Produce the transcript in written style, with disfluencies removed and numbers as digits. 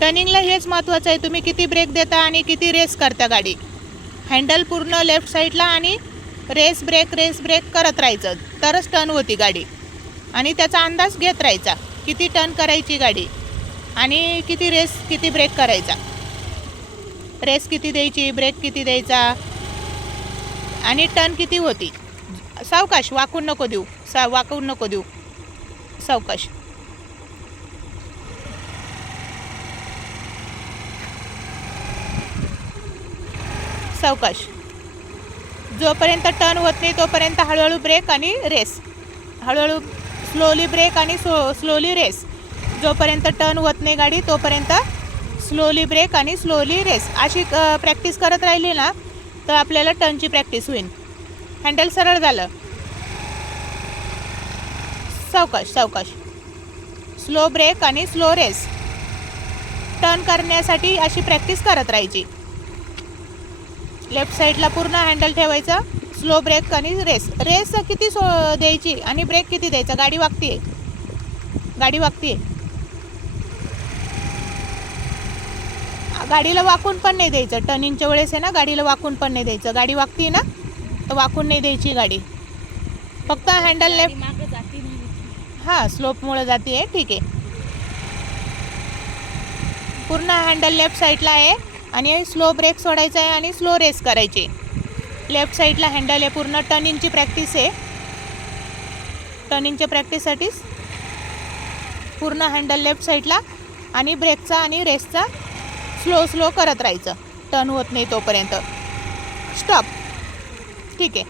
टर्निंगला हेच महत्त्वाचं आहे, तुम्ही किती ब्रेक देता आणि किती रेस करता गाडी. हँडल पूर्ण लेफ्ट साईडला आणि रेस ब्रेक करत राहायचं, तरच टर्न होती गाडी. आणि त्याचा अंदाज घेत राहायचा, किती टर्न करायची गाडी आणि किती रेस किती ब्रेक करायचा, रेस किती द्यायची, ब्रेक किती द्यायचा आणि टर्न किती होती. सावकाश, वाकून नको देऊ, वाकून नको देऊ, सावकाश. सावकाश. जोपर्यंत टर्न होत नाही तोपर्यंत हळूहळू ब्रेक आणि रेस, हळूहळू स्लोली ब्रेक आणि स्लोली रेस. जोपर्यंत टर्न होत नाही गाडी तोपर्यंत स्लोली ब्रेक आणि स्लोली रेस. अशी प्रॅक्टिस करत राहिली ना तर आपल्याला टर्नची प्रॅक्टिस होईल. हँडल सरळ झालं. सावकाश सावकाश. स्लो ब्रेक आणि स्लो रेस. टर्न करण्यासाठी अशी प्रॅक्टिस करत राहायची. लेफ्ट साईडला पूर्ण हँडल ठेवायचं. स्लो ब्रेक आणि रेस किती द्यायची आणि ब्रेक किती द्यायचा. गाडी वागतीये, गाडी वागतीये. गाडीला वाकून पण नाही द्यायचं. टर्निंगच्या वेळेस आहे ना, गाडीला वाकून पण नाही द्यायचं. गाडी वागती ना तर वाकून नाही द्यायची गाडी. फक्त हँडल लेफ्ट, हां स्लोपमुळे जाते आहे, ठीक आहे. पूर्ण हँडल लेफ्ट साईडला आहे आणि स्लो ब्रेक सोडायचा आहे आणि स्लो रेस करायची. लेफ्ट साईडला हँडल आहे. पूर्ण टर्निंगची प्रॅक्टिस आहे. टर्निंगच्या प्रॅक्टिससाठीच पूर्ण हँडल लेफ्ट साईडला आणि ब्रेकचा आणि रेसचा स्लो करत राहायचं. टर्न होत नाही तोपर्यंत. स्टॉप. ठीक आहे.